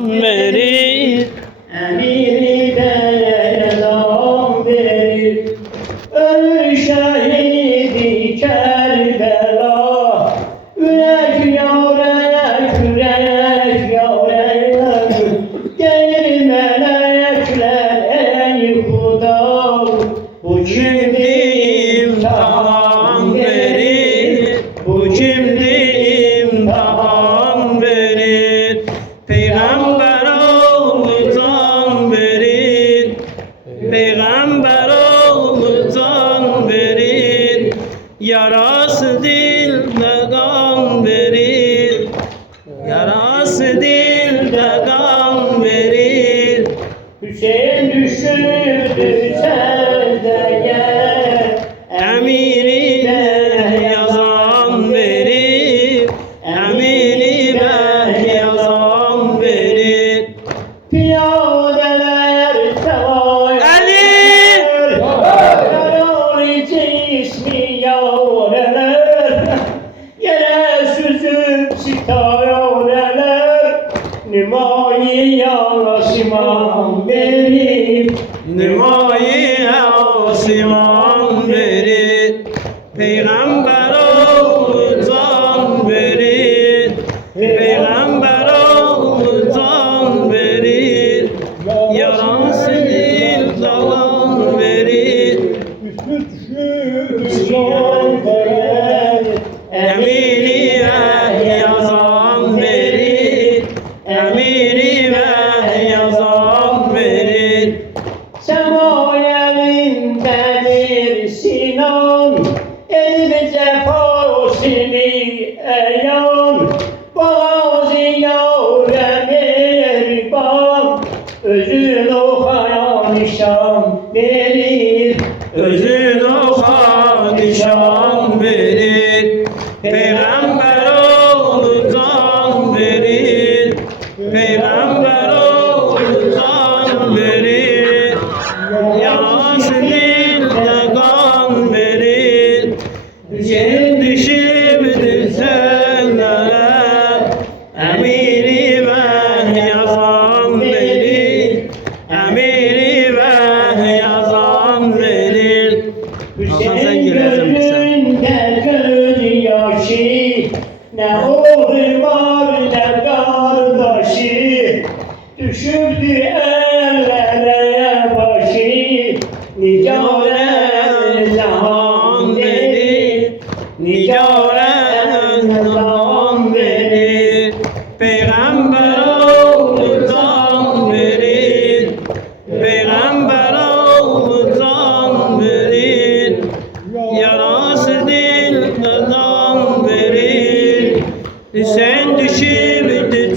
verir, Emiri de selam verir. Ölür şehidi Kerbela. Ürek yârek, yürek yârek. Gelir melekler ey Huda. Bu şimdi imtihan verir, bu şimdi imtihan verir. Peygamber oğludan verir, Peygamber oğludan verir. Yarası dilde kan verir, yarası dilde kan verir. Hüseyin düşürdü secdeye. Emirine yazan verir, emirine yazan verir. Piyadeler sever. Ali! Yarar cismi yareler. Yere süzüp sitareler. Nümayi yasiman verir. Nümayi asiman verir, Peygamber oğludan verir, Peygamber oğludan verir. Yarası dildalan verir, emirine yazan verir, emirine yazan verir. Sema elindedir Sinan, el cefasını eyan. Bazı yâre mehriban, özün oxaya nişan verir. Özün oxa nişan verir, Peygamber oğludan verir, Peygamber oğludan verir. Yarası dilde kan verir, Yen düşübdür sellere. Emirime yazan verir, emirime yazan verir. Hasan sen Hüseyin gireceğim sen. gözünde gözyaşı, ne oğlu var ne kardeşi. Düşürdü ellere başı, nicare zaman verir. Nicare zaman verir, Peygamber oğludan verir, Peygamber oğludan verir. Yarası dilde kan verir, sen düşürdü